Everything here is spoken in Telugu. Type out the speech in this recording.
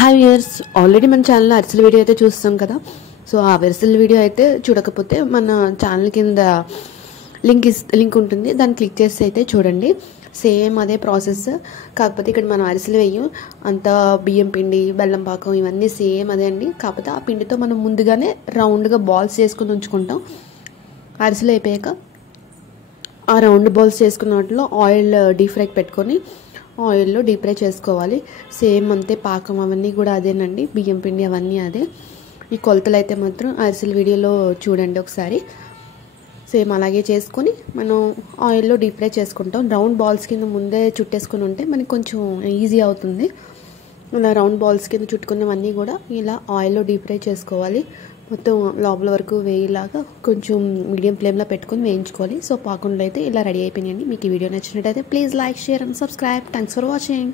హాయ్ వ్యూయర్స్, ఆల్రెడీ మన ఛానల్లో అరిసెల వీడియో అయితే చూస్తాం కదా. సో ఆ అరిసెల వీడియో అయితే చూడకపోతే మన ఛానల్ కింద లింక్ ఉంటుంది, దాన్ని క్లిక్ చేసి అయితే చూడండి. సేమ్ అదే ప్రాసెస్, కాకపోతే ఇక్కడ మనం అరిసెలు వేయం, అంత బియ్యం పిండి, బెల్లం పాకం ఇవన్నీ సేమ్ అదే అండి. కాకపోతే ఆ పిండితో మనం ముందుగానే రౌండ్గా బాల్స్ చేసుకుని ఉంచుకుంటాం. అరిసెలు అయిపోయాక ఆ రౌండ్ బాల్స్ చేసుకున్న వాటిలో ఆయిల్ డీప్ ఫ్రైకి పెట్టుకొని ఆయిల్లో డీప్ ఫ్రై చేసుకోవాలి. సేమ్ అంతే, పాకం అవన్నీ కూడా అదేనండి, బియ్యం పిండి అవన్నీ అదే. ఈ కొలతలు అయితే మాత్రం అరిసెల వీడియోలో చూడండి ఒకసారి. సేమ్ అలాగే చేసుకొని మనం ఆయిల్లో డీప్ ఫ్రై చేసుకుంటాం. రౌండ్ బాల్స్ కింద ముందే చుట్టేసుకుని ఉంటే మనకి కొంచెం ఈజీ అవుతుంది. ఇలా రౌండ్ బాల్స్ కింద చుట్టుకున్నవన్నీ కూడా ఇలా ఆయిల్లో డీప్ ఫ్రై చేసుకోవాలి. మొత్తం లోపల వరకు వేయేలాగా కొంచెం మీడియం ఫ్లేమ్లో పెట్టుకొని వేయించుకోవాలి. సో పాకంలో అయితే ఇలా రెడీ అయిపోయినాయండి. మీకు ఈ వీడియో నచ్చినట్టయితే please like, share and subscribe. Thanks for watching.